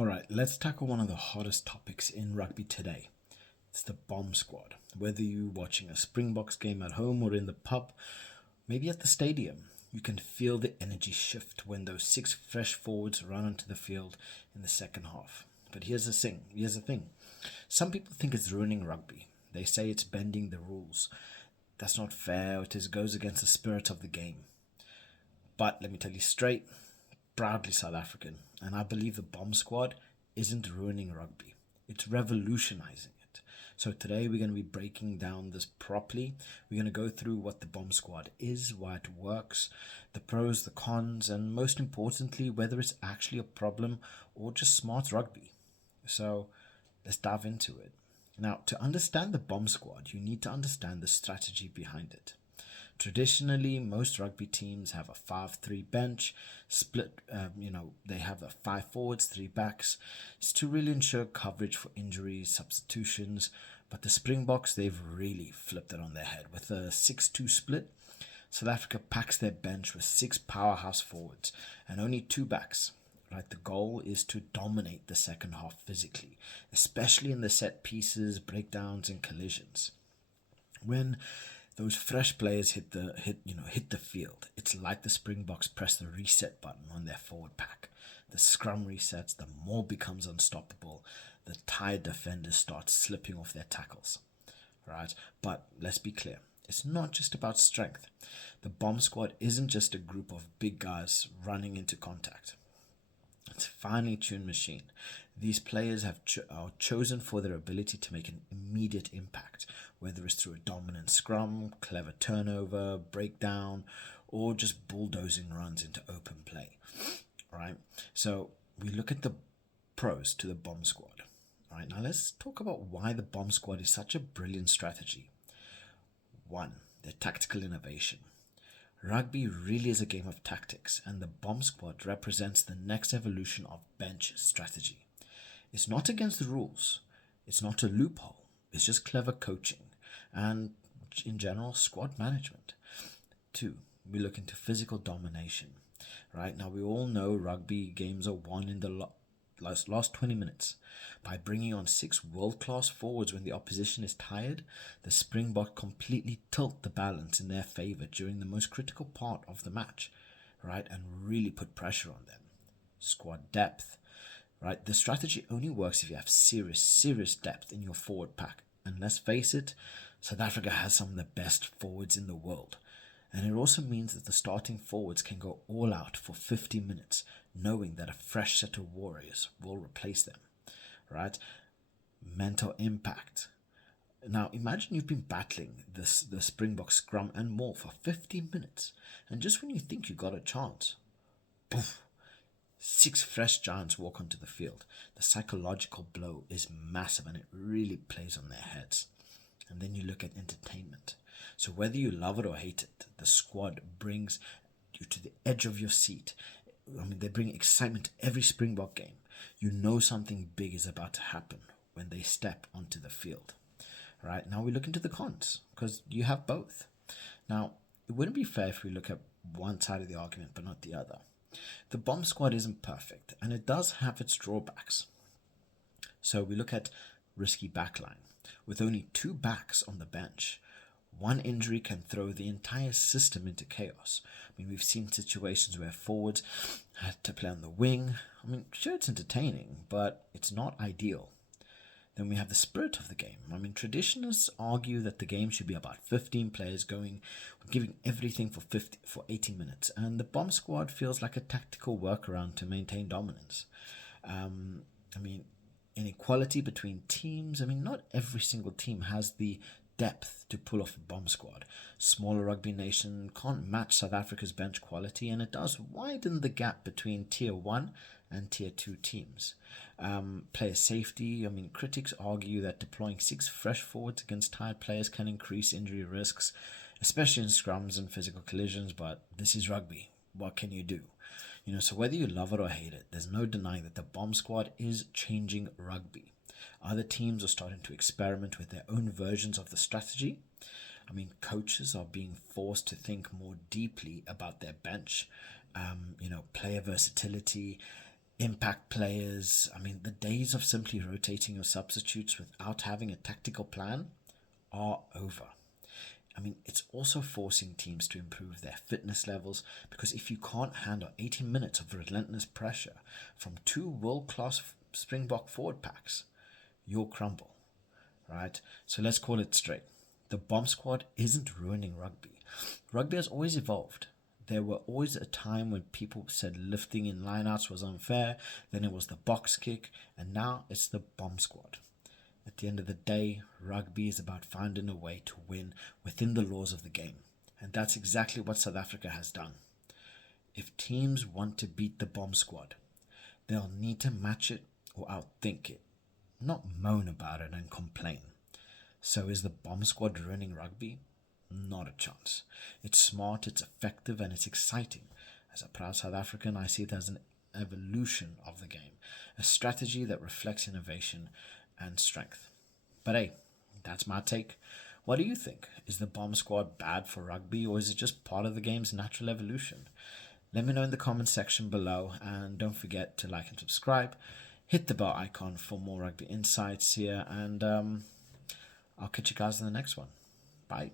All right, let's tackle one of the hottest topics in rugby today. It's the bomb squad. Whether you're watching a Springboks game at home or in the pub, maybe at the stadium, you can feel the energy shift when those six fresh forwards run onto the field in the second half. But here's the thing. Some people think it's ruining rugby. They say it's bending the rules. That's not fair. It goes against the spirit of the game. But let me tell you straight, proudly South African, and I believe the bomb squad isn't ruining rugby. It's revolutionizing it. So today we're going to be breaking down this properly. We're going to go through what the bomb squad is, why it works, the pros, the cons, and most importantly, whether it's actually a problem or just smart rugby. So let's dive into it. Now, to understand the bomb squad, you need to understand the strategy behind it. Traditionally, most rugby teams have a 5-3 bench, split, they have a 5 forwards, 3 backs. It's to really ensure coverage for injuries, substitutions. But the Springboks, they've really flipped it on their head. With a 6-2 split, South Africa packs their bench with 6 powerhouse forwards and only 2 backs. Right, the goal is to dominate the second half physically, especially in the set pieces, breakdowns, and collisions. When those fresh players hit the field, it's like the Springboks press the reset button on their forward pack. The scrum resets, the maul becomes unstoppable, the tired defenders start slipping off their tackles. Right, but let's be clear, it's not just about strength. The bomb squad isn't just a group of big guys running into contact. It's a finely tuned machine. These players are chosen for their ability to make an immediate impact, whether it's through a dominant scrum, clever turnover, breakdown, or just bulldozing runs into open play. Right? So we look at the pros to the bomb squad. Right, now let's talk about why the bomb squad is such a brilliant strategy. 1. Their tactical innovation. Rugby really is a game of tactics, and the bomb squad represents the next evolution of bench strategy. It's not against the rules, it's not a loophole, it's just clever coaching and, in general, squad management. 2. We look into physical domination. Right now, we all know rugby games are won in the last 20 minutes. By bringing on 6 world-class forwards when the opposition is tired, the Springbok completely tilt the balance in their favour during the most critical part of the match, right, and really put pressure on them. Squad depth, right, the strategy only works if you have serious depth in your forward pack, and let's face it, South Africa has some of the best forwards in the world. And it also means that the starting forwards can go all out for 50 minutes, knowing that a fresh set of warriors will replace them. Right? Mental impact. Now, imagine you've been battling the Springbok scrum and more for 50 minutes, and just when you think you got a chance, poof, 6 fresh giants walk onto the field. The psychological blow is massive, and it really plays on their heads. And then you look at entertainment. So whether you love it or hate it, the squad brings you to the edge of your seat. They bring excitement to every Springbok game. You know something big is about to happen when they step onto the field. Right, now we look into the cons, because you have both. Now, it wouldn't be fair if we look at one side of the argument but not the other. The bomb squad isn't perfect, and it does have its drawbacks. So we look at risky backline. With only 2 backs on the bench, one injury can throw the entire system into chaos. We've seen situations where forwards had to play on the wing. Sure, it's entertaining, but it's not ideal. Then we have the spirit of the game. Traditionalists argue that the game should be about 15 players giving everything for 80 minutes, and the bomb squad feels like a tactical workaround to maintain dominance. Inequality between teams. Not every single team has the depth to pull off a bomb squad. Smaller rugby nation can't match South Africa's bench quality, and it does widen the gap between tier 1 and tier 2 teams. Player safety. Critics argue that deploying 6 fresh forwards against tired players can increase injury risks, especially in scrums and physical collisions, but this is rugby. What can you do? So whether you love it or hate it, there's no denying that the bomb squad is changing rugby. Other teams are starting to experiment with their own versions of the strategy. Coaches are being forced to think more deeply about their bench, player versatility, impact players. I mean, the days of simply rotating your substitutes without having a tactical plan are over. I mean, it's also forcing teams to improve their fitness levels, because if you can't handle 80 minutes of relentless pressure from two world-class Springbok forward packs, you'll crumble, right? So let's call it straight. The bomb squad isn't ruining rugby. Rugby has always evolved. There were always a time when people said lifting in lineouts was unfair, then it was the box kick, and now it's the bomb squad. At the end of the day, rugby is about finding a way to win within the laws of the game. And that's exactly what South Africa has done. If teams want to beat the bomb squad, they'll need to match it or outthink it, not moan about it and complain. So is the bomb squad ruining rugby? Not a chance. It's smart, it's effective, and it's exciting. As a proud South African, I see it as an evolution of the game, a strategy that reflects innovation and strength. But hey, that's my take. What do you think? Is the bomb squad bad for rugby, or is it just part of the game's natural evolution? Let me know in the comments section below, and don't forget to like and subscribe. Hit the bell icon for more rugby insights here, and I'll catch you guys in the next one. Bye.